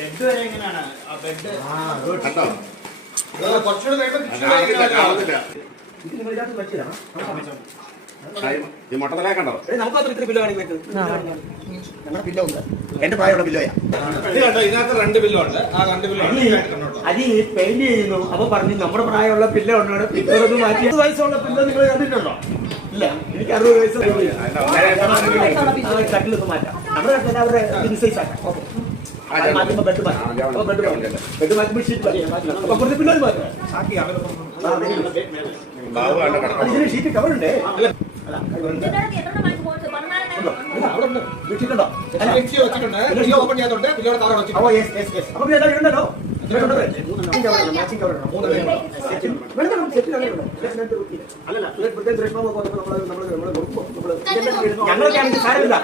Bed വരെ എങ്ങനെയാണ് ആ ബെഡ് കണ്ടോ കുറച്ചുകൂടെ ഈ മുട്ടത്തലേ കണ്ടോ നമുക്ക് ഇത്ര ബില്ല് വേണമെങ്കിൽ ഞങ്ങളുടെ ബില്ലോ ഉണ്ട്. എന്റെ പ്രായമുള്ള ബില്ലോയാ. ഇതിനകത്ത് 2 ബില്ലുണ്ട്. ആ 2 ബില്ല് അത് പെയിന്റ് ചെയ്യുന്നു. അപ്പൊ പറഞ്ഞു നമ്മുടെ പ്രായമുള്ള പില്ല ഉണ്ടോ പിള്ളേരൊന്ന് മാറ്റി 60 വയസ്സുള്ള പില്ല നിങ്ങൾ കണ്ടിട്ടുണ്ടോ? ഇല്ല, എനിക്ക് 60 വയസ്സ് കട്ടിലൊന്ന് മാറ്റാം. നമ്മുടെ അവരുടെ സൈസ് ആക്കാം. ഓക്കെ, മാറ്റുമ്പോ ബെഡ് മാറ്റാം. ബെഡ് മാറ്റുമ്പോൾ ഷീറ്റ് മാറ്റാം. കുറച്ച് പിള്ളേർ മാറ്റാം. ഇതിന് ഷീറ്റ് കവർ ഉണ്ടേ. ഞങ്ങളൊക്കെ സാരമില്ല.